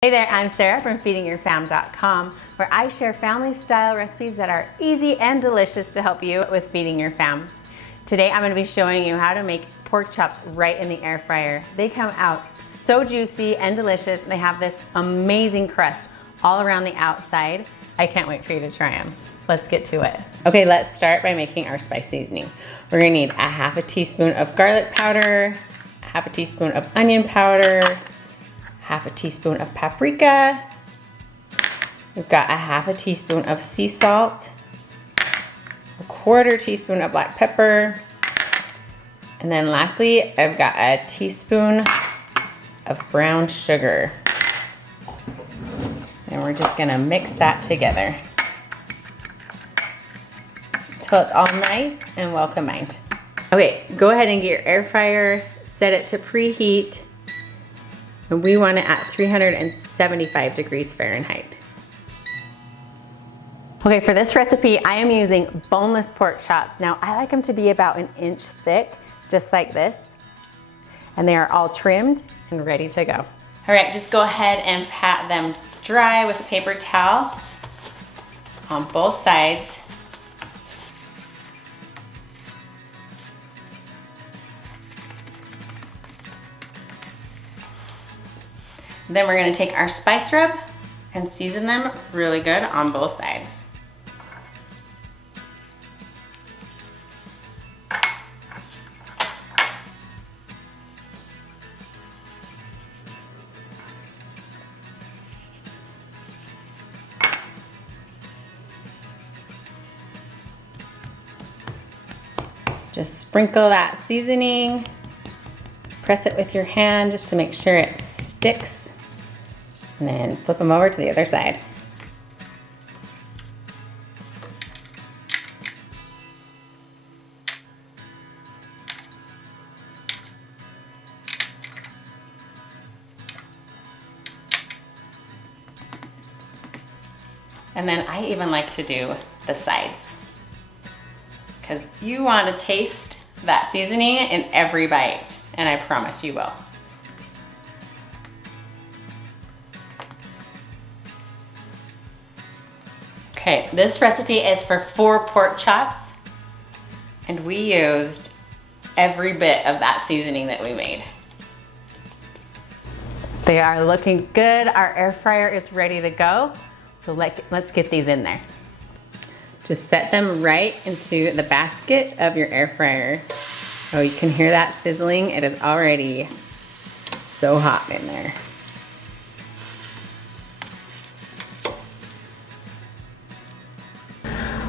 Hey there, I'm Sarah from feedingyourfam.com, where I share family-style recipes that are easy and delicious to help you with feeding your fam. Today I'm going to be showing you how to make pork chops right in the air fryer. They come out so juicy and delicious, and they have this amazing crust all around the outside. I can't wait for you to try them. Let's get to it. Okay, let's start by making our spice seasoning. We're going to need a half a teaspoon of garlic powder, half a teaspoon of onion powder, half a teaspoon of paprika. We've got a half a teaspoon of sea salt, a quarter teaspoon of black pepper, and then lastly, I've got a teaspoon of brown sugar. And we're just gonna mix that together until it's all nice and well combined. Okay, go ahead and get your air fryer, set it to preheat, and we want it at 375 degrees Fahrenheit. Okay, for this recipe, I am using boneless pork chops. Now, I like them to be about 1 inch thick, just like this. And they are all trimmed and ready to go. All right, just go ahead and pat them dry with a paper towel on both sides. Then we're gonna take our spice rub and season them really good on both sides. Just sprinkle that seasoning, press it with your hand just to make sure it sticks. And then flip them over to the other side. And then I even like to do the sides, because you want to taste that seasoning in every bite, and I promise you will. Okay, this recipe is for 4 pork chops, and we used every bit of that seasoning that we made. They are looking good. Our air fryer is ready to go. So let's get these in there. Just set them right into the basket of your air fryer. Oh, you can hear that sizzling. It is already so hot in there.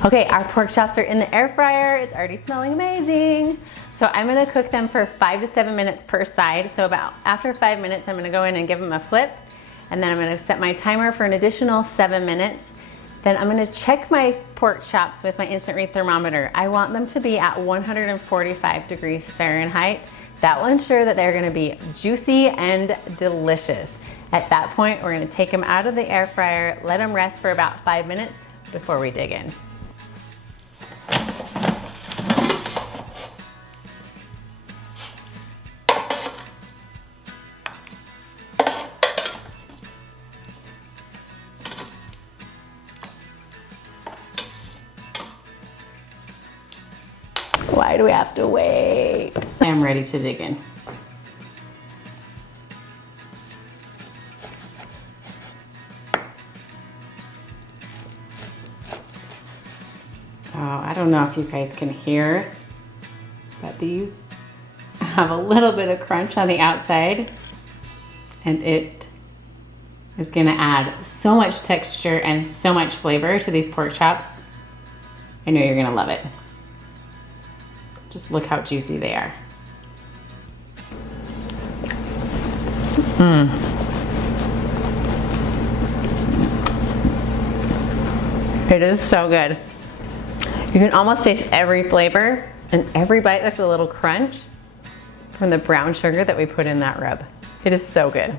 Okay, our pork chops are in the air fryer. It's already smelling amazing. So I'm gonna cook them for 5 to 7 minutes per side. So after 5 minutes, I'm gonna go in and give them a flip. And then I'm gonna set my timer for an additional 7 minutes. Then I'm gonna check my pork chops with my instant read thermometer. I want them to be at 145 degrees Fahrenheit. That will ensure that they're gonna be juicy and delicious. At that point, we're gonna take them out of the air fryer, let them rest for about 5 minutes before we dig in. Why do we have to wait? I'm ready to dig in. Oh, I don't know if you guys can hear, but these have a little bit of crunch on the outside, and it is gonna add so much texture and so much flavor to these pork chops. I know you're gonna love it. Just look how juicy they are. It is so good. You can almost taste every flavor, and every bite there's a little crunch from the brown sugar that we put in that rub. It is so good.